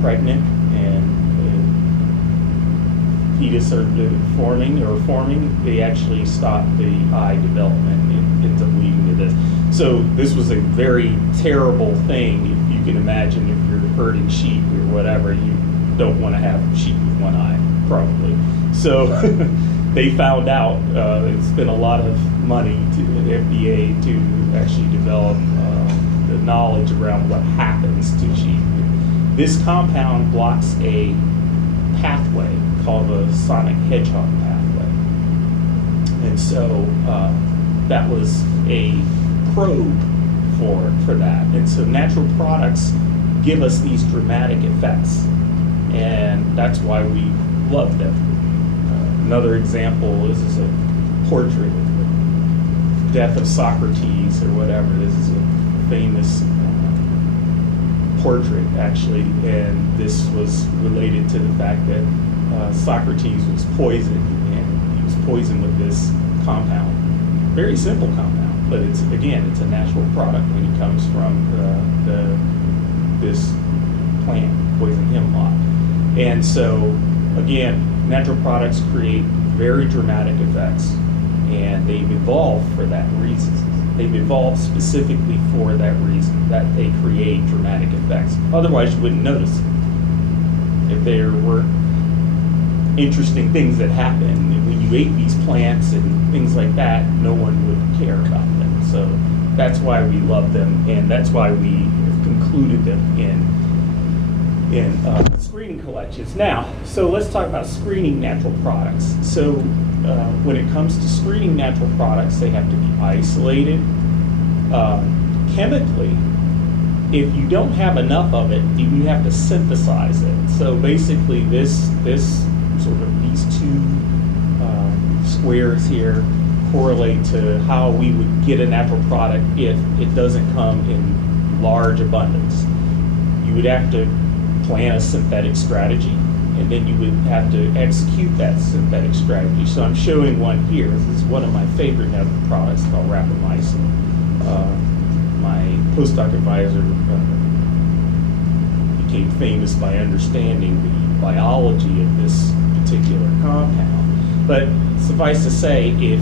pregnant and fetus are forming, they actually stop the eye development. It ends up leading to this. So this was a very terrible thing. If you can imagine, if you're herding sheep or whatever, you don't want to have sheep with one eye, probably. So they found out, it spent a lot of money to the FDA to actually develop the knowledge around what happens to sheep. This compound blocks a pathway called the sonic hedgehog pathway. And so that was a probe for that. And so natural products give us these dramatic effects. And that's why we love them. Another example is a portrait of the death of Socrates or whatever. This is a famous portrait, actually, and this was related to the fact that Socrates was poisoned, and he was poisoned with this compound. Very simple compound, but it's a natural product when it comes from this plant, poison hemlock. And so, again, natural products create very dramatic effects, and they've evolved for that reason. They've evolved specifically for that reason, that they create dramatic effects. Otherwise, you wouldn't notice it. If there were interesting things that happen, when you ate these plants and things like that, no one would care about them. So that's why we love them, and that's why we have concluded them in screening collections. Now, so let's talk about screening natural products. So when it comes to screening natural products, they have to be isolated chemically. If you don't have enough of it, you have to synthesize it. So basically this sort of these two squares here correlate to how we would get a natural product if it doesn't come in large abundance. You would have to plan a synthetic strategy, and then you would have to execute that synthetic strategy. So I'm showing one here. This is one of my favorite natural products called rapamycin. My postdoc advisor became famous by understanding the biology of this particular compound. But suffice to say, if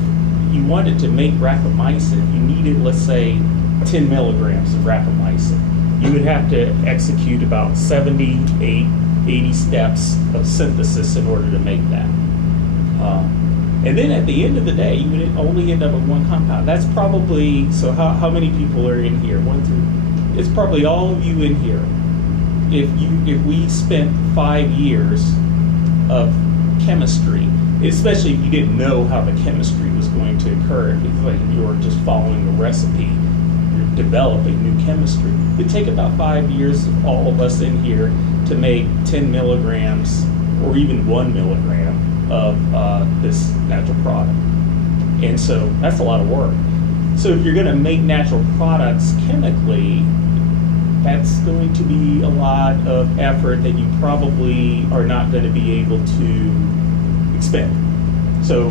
you wanted to make rapamycin, you needed, let's say, 10 milligrams of rapamycin. You would have to execute about 80 steps of synthesis in order to make that. And then at the end of the day, you would only end up with one compound. That's probably, so how many people are in here? It's probably all of you in here. If we spent 5 years of chemistry, especially if you didn't know how the chemistry was going to occur, it's like you were just following a recipe, you're developing new chemistry. It'd take about 5 years of all of us in here to make 10 milligrams or even 1 milligram of this natural product. And so that's a lot of work. So if you're going to make natural products chemically, that's going to be a lot of effort that you probably are not going to be able to expend. So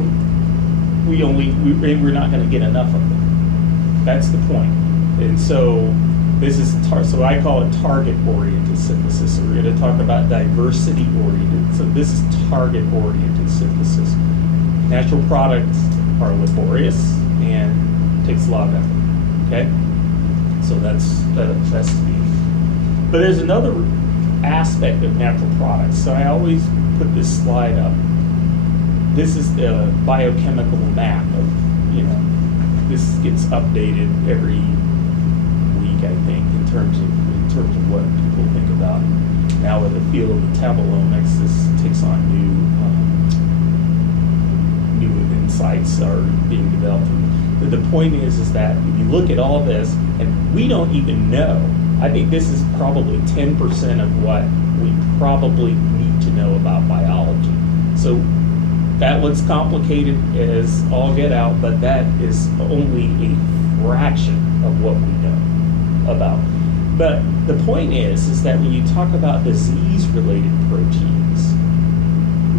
we're not going to get enough of it. That's the point. And so this is so I call it target-oriented synthesis. So we're going to talk about diversity-oriented. So this is target-oriented synthesis. Natural products are laborious and takes a lot of effort. Okay, so that's the beginning. But there's another aspect of natural products. So I always put this slide up. This is the biochemical map of, this gets updated every week, I think, in terms of what people think about. Now with the field of metabolomics, this takes on new insights are being developed. But the point is that if you look at all this, and we don't even know, I think this is probably 10% of what we probably need to know about biology. So that looks complicated as all get out, but that is only a fraction of what we know about. But the point is that when you talk about disease-related proteins,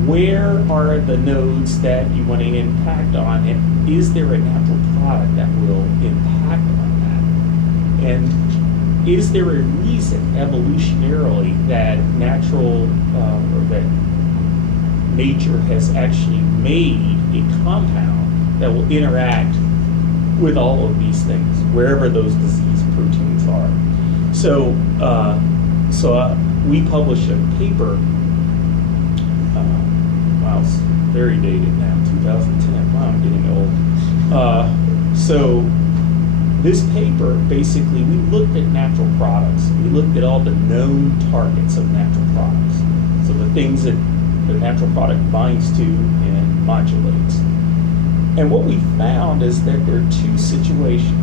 where are the nodes that you want to impact on, and is there a natural product that will impact on that? And is there a reason evolutionarily that or that nature has actually made a compound that will interact with all of these things, wherever those disease proteins are? So, we published a paper. Wow, it's very dated now, 2010. Wow, I'm getting old. So this paper, basically, we looked at natural products. We looked at all the known targets of natural products. So the things that the natural product binds to and modulates. And what we found is that there are two situations.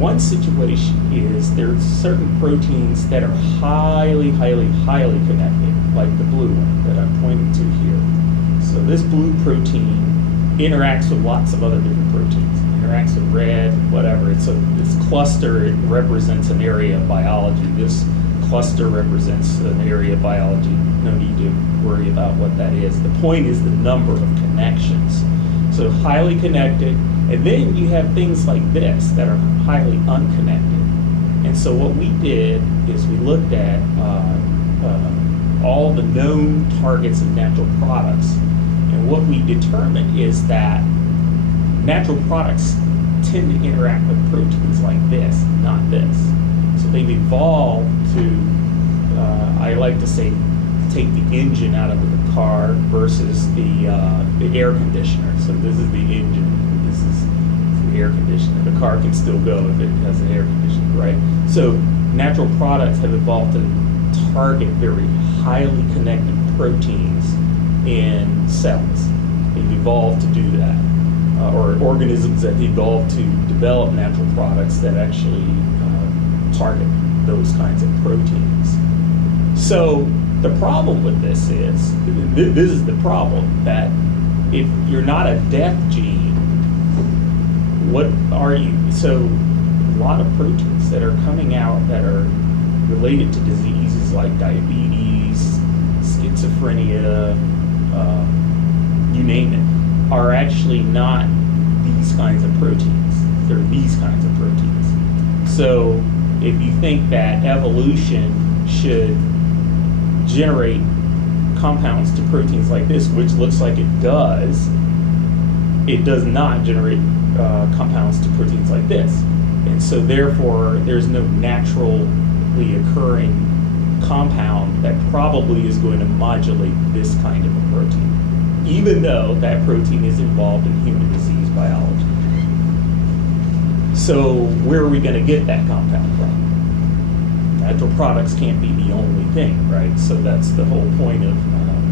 One situation is there are certain proteins that are highly, highly, highly connected, like the blue one that I'm pointing to here. So this blue protein interacts with lots of other different proteins. It interacts with red, whatever. This cluster, it represents an area of biology. This cluster represents an area of biology. No need to worry about what that is. The point is the number of connections. So highly connected, and then you have things like this that are highly unconnected. And so what we did is we looked at all the known targets of natural products, and what we determined is that natural products tend to interact with proteins like this, not this. So they've evolved to, I like to say, take the engine out of the car versus the air conditioner. So this is the engine, this is the air conditioner. The car can still go if it has an air conditioner, right? So natural products have evolved to target very highly connected proteins in cells. They've evolved to do that. Or organisms that evolved to develop natural products that actually target those kinds of proteins. So the problem with this is the problem, that if you're not a death gene, what are you? So a lot of proteins that are coming out that are related to diseases like diabetes, schizophrenia, you name it, are actually not these kinds of proteins. They're these kinds of proteins. So if you think that evolution should generate compounds to proteins like this, which looks like it does not generate compounds to proteins like this. And so therefore, there's no naturally occurring compound that probably is going to modulate this kind of a protein, even though that protein is involved in human disease biology. So where are we going to get that compound from? Natural products can't be the only thing, right? So that's the whole point of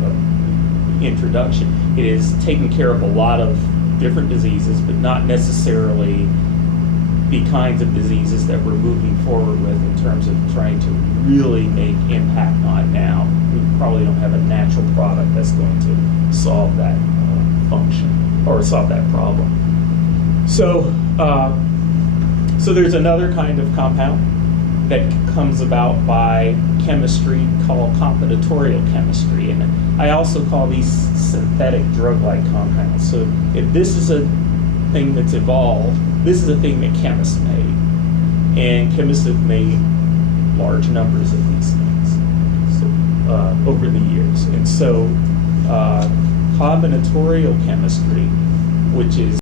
the introduction. It is taking care of a lot of different diseases, but not necessarily the kinds of diseases that we're moving forward with in terms of trying to really make impact on now. We probably don't have a natural product that's going to solve that function or solve that problem. So, so there's another kind of compound that comes about by chemistry called combinatorial chemistry, and I also call these synthetic drug-like compounds. So if this is a thing that's evolved, this is a thing that chemists made, and chemists have made large numbers of these things over the years. And so combinatorial chemistry, which is